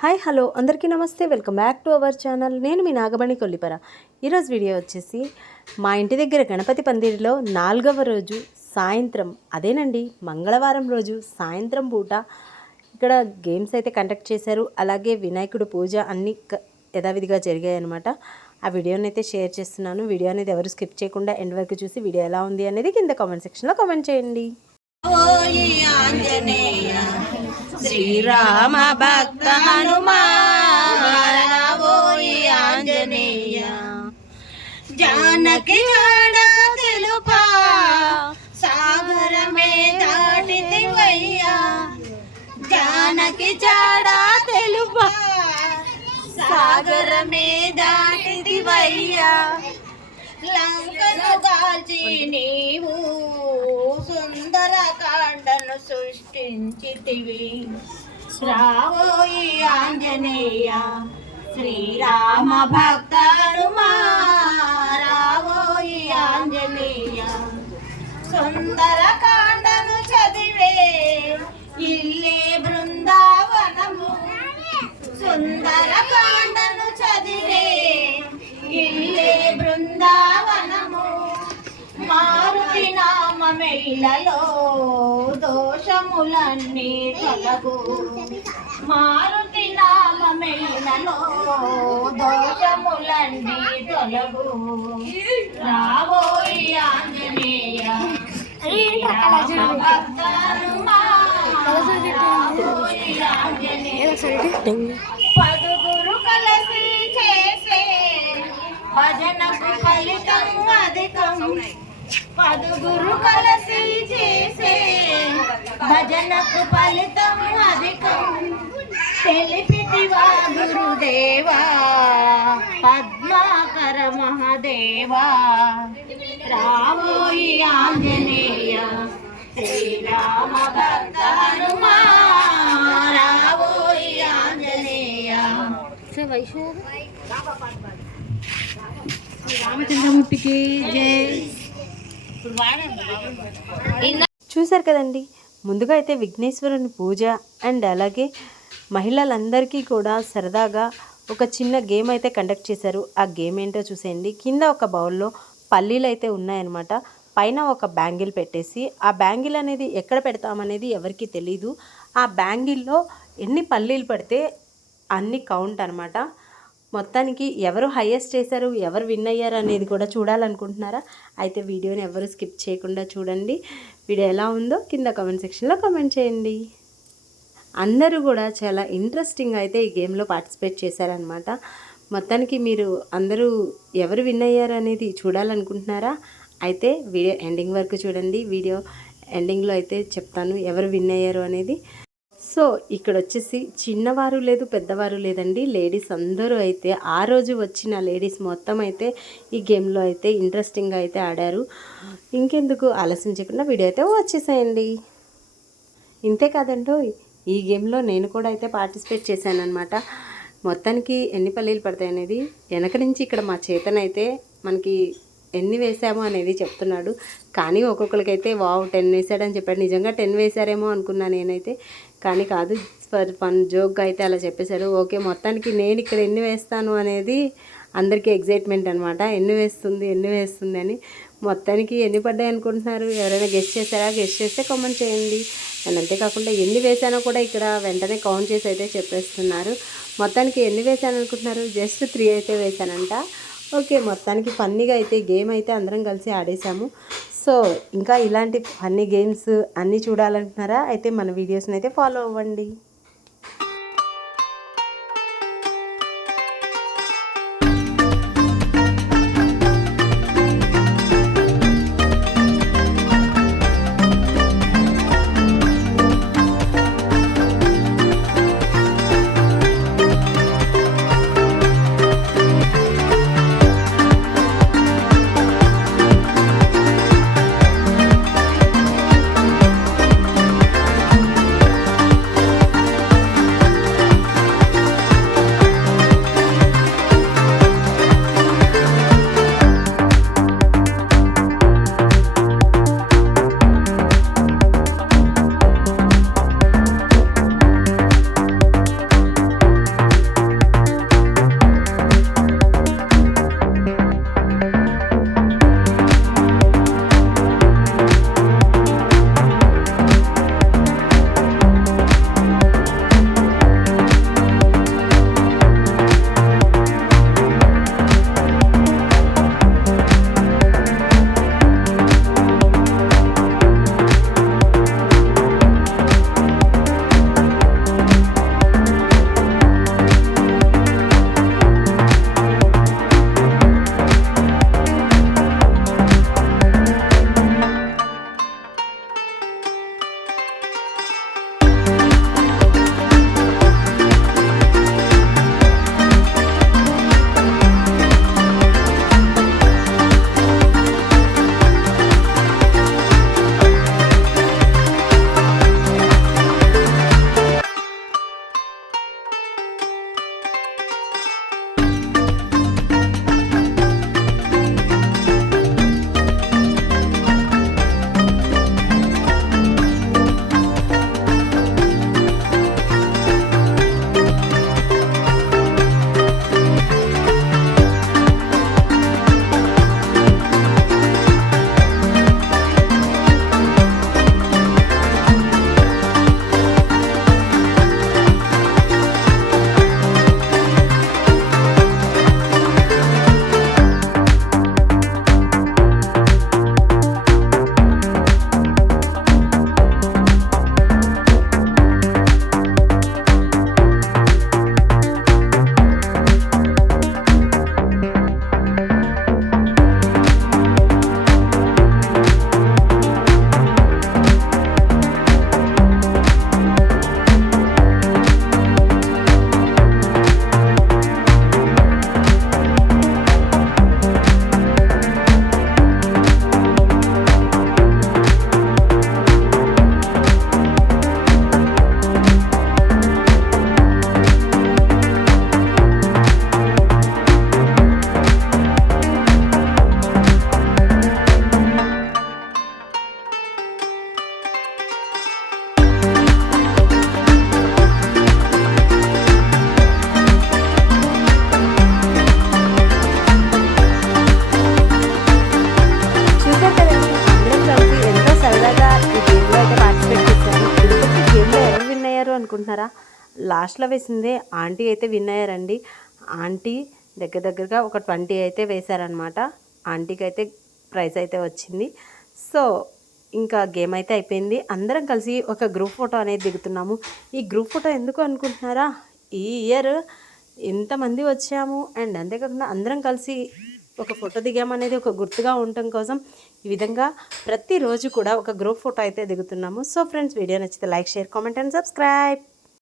Hi hello అందరికీ నమస్తే, welcome back to our channel. నేను మీ నాగమణి కొల్లిపర. ఈరోజు వీడియో వచ్చేసి మా ఇంటి దగ్గర గణపతి పందిరిలో 4వ రోజు సాయంత్రం, అదేనండి మంగళవారం రోజు సాయంత్రం పూట ఇక్కడ గేమ్స్ అయితే కండక్ట్ చేశారు. అలాగే వినాయకుడు పూజ అన్నీ యథావిధిగా జరిగాయి అనమాట. ఆ వీడియోని అయితే షేర్ చేస్తున్నాను. వీడియో అనేది ఎవరు స్కిప్ చేయకుండా ఎండ్ వరకు చూసి వీడియో ఎలా ఉంది అనేది కింద కామెంట్ సెక్షన్లో కామెంట్ చేయండి. శ్రీరామ భక్త హనుమానవోయి ఆంజనేయ జానకి వాడక తెలుపా సాగరమే దాటితివయ్యా జానకి చాడా తెలుపా సాగరమే దాటితివయ్యా లంకను దాల్చి నీవు సుందర కాండను సృష్టించితివి శ్రావోయి ఆంజనేయ శ్రీరామ భక్త రావోయి ఆంజనేయ సుందర కాండను చదివే ఇల్లే బృందావనము సుందర కాండను చదివే ఇల్లే బృందావనము మారుతి నామమేలలో దోషములన్నీ తొలగు మారుతి నామమేలలో దోషములన్నీ తొలగు రావోయి ఆంజనేయ భక్త రావోయి ఆంజనేయ పదుగురు కలసి చేసే భజనకు ఫలితం అధికం పదుగురు కలసి చేసే భజనకు ఫలితం అధికం తెలిపితివా గురుదేవా పద్మాకర మహాదేవా రావోయి ఆంజనేయ శ్రీరామ భక్త హనుమా రావోయి ఆంజనేయ రామచంద్రమూర్తికి జై. చూశారు కదండి, ముందుగా అయితే విఘ్నేశ్వరుని పూజ అండ్ అలాగే మహిళలందరికీ కూడా సరదాగా ఒక చిన్న గేమ్ అయితే కండక్ట్ చేశారు. ఆ గేమ్ ఏంటో చూసేయండి. కింద ఒక బౌల్లో పల్లీలు అయితే ఉన్నాయన్నమాట. పైన ఒక బ్యాంగిల్ పెట్టేసి ఆ బ్యాంగిల్ అనేది ఎక్కడ పెడతామనేది ఎవరికి తెలీదు. ఆ బ్యాంగిల్లో ఎన్ని పల్లీలు పడితే అన్ని కౌంట్ అనమాట. మొత్తానికి ఎవరు హైయెస్ట్ చేశారు, ఎవరు విన్ అయ్యారు అనేది కూడా చూడాలనుకుంటున్నారా? అయితే వీడియోని ఎవరు స్కిప్ చేయకుండా చూడండి. వీడియో ఎలా ఉందో కింద కామెంట్ సెక్షన్లో కామెంట్ చేయండి. అందరూ కూడా చాలా ఇంట్రెస్టింగ్ అయితే ఈ గేమ్లో పార్టిసిపేట్ చేశారనమాట. మొత్తానికి మీరు అందరూ ఎవరు విన్ అయ్యారు అనేది చూడాలనుకుంటున్నారా? అయితే వీడియో ఎండింగ్ వరకు చూడండి. వీడియో ఎండింగ్లో అయితే చెప్తాను ఎవరు విన్ అయ్యారు అనేది. సో ఇక్కడ వచ్చేసి చిన్నవారు లేదు పెద్దవారు లేదండి, లేడీస్ అందరూ అయితే ఆ రోజు వచ్చిన లేడీస్ మొత్తం అయితే ఈ గేమ్లో అయితే ఇంట్రెస్టింగ్గా అయితే ఆడారు. ఇంకెందుకు ఆలస్యం చేయకుండా వీడియో అయితే వచ్చేసేయండి. ఇంతే కాదండో, ఈ గేమ్లో నేను కూడా అయితే పార్టిసిపేట్ చేశాను అనమాట. మొత్తానికి ఎన్ని పల్లీలు పడతాయి అనేది వెనక నుంచి ఇక్కడ మా చేతనైతే మనకి ఎన్ని వేసామో అనేది చెప్తున్నాడు. కానీ ఒక్కొక్కరికైతే వావ్ 10 వేసాడని చెప్పాడు. నిజంగా 10 వేశారేమో అనుకున్నా నేనైతే, కానీ కాదు, ఫర్ ఫన్ జోక్గా అయితే అలా చెప్పేశారు. ఓకే, మొత్తానికి నేను ఇక్కడ ఎన్ని వేస్తాను అనేది అందరికీ ఎగ్జైట్మెంట్ అనమాట. ఎన్ని వేస్తుంది అని. మొత్తానికి ఎన్ని పడ్డాయి అనుకుంటున్నారు? ఎవరైనా గెస్ట్ చేశారా? గెస్ట్ చేస్తే కామెంట్ చేయండి. అండ్ అంతేకాకుండా ఎన్ని వేసానో కూడా ఇక్కడ వెంటనే కౌంట్ చేసి అయితే చెప్పేస్తున్నారు. మొత్తానికి ఎన్ని వేసాను అనుకుంటున్నారు? జస్ట్ 3 అయితే వేసానంట. ఓకే, మొత్తానికి ఫన్నీగా అయితే గేమ్ అయితే అందరం కలిసి ఆడేసాము. సో ఇంకా ఇలాంటి ఫన్నీ గేమ్స్ అన్నీ చూడాలంటున్నారా? అయితే మన వీడియోస్ని అయితే ఫాలో అవ్వండి. లాస్ట్లో వేసిందే ఆంటీ అయితే విన్ అయ్యారండి. ఆంటీ దగ్గరగా ఒక 20 అయితే వేశారనమాట. ఆంటీకి అయితే ప్రైజ్ అయితే వచ్చింది. సో ఇంకా గేమ్ అయితే అయిపోయింది. అందరం కలిసి ఒక గ్రూప్ ఫోటో అనేది దిగుతున్నాము. ఈ గ్రూప్ ఫోటో ఎందుకు అనుకుంటున్నారా? ఈ ఇయర్ ఎంతమంది వచ్చాము అండ్ అంతేకాకుండా అందరం కలిసి ఒక ఫోటో దిగామనేది ఒక గుర్తుగా ఉండటం కోసం ఈ విధంగా ప్రతిరోజు కూడా ఒక గ్రూప్ ఫోటో అయితే దిగుతున్నాము. సో ఫ్రెండ్స్, వీడియో నచ్చితే like, share, comment and subscribe.